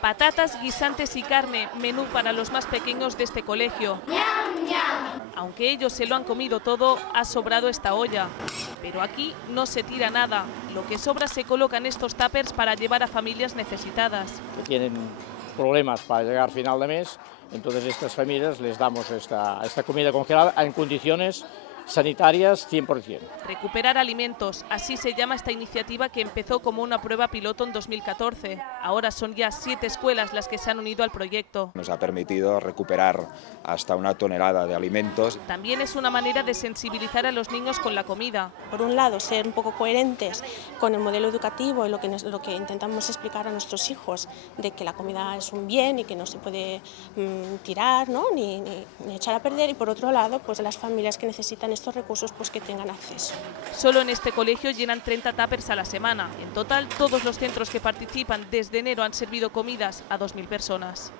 Patatas, guisantes y carne, menú para los más pequeños de este colegio. Aunque ellos se lo han comido todo, ha sobrado esta olla. Pero aquí no se tira nada. Lo que sobra se coloca en estos tuppers para llevar a familias necesitadas. Tienen problemas para llegar a final de mes, entonces a estas familias les damos esta comida congelada en condiciones sanitarias 100%. Recuperar alimentos, así se llama esta iniciativa que empezó como una prueba piloto en 2014. Ahora son ya 7 escuelas las que se han unido al proyecto. Nos ha permitido recuperar hasta 1 tonelada de alimentos. También es una manera de sensibilizar a los niños con la comida. Por un lado, ser un poco coherentes con el modelo educativo y lo que intentamos explicar a nuestros hijos, de que la comida es un bien y que no se puede tirar, ¿no? ni echar a perder. Y por otro lado, pues las familias que necesitan estos recursos, pues que tengan acceso. Solo en este colegio llenan 30 tuppers a la semana. En total, todos los centros que participan desde enero han servido comidas a 2000 personas.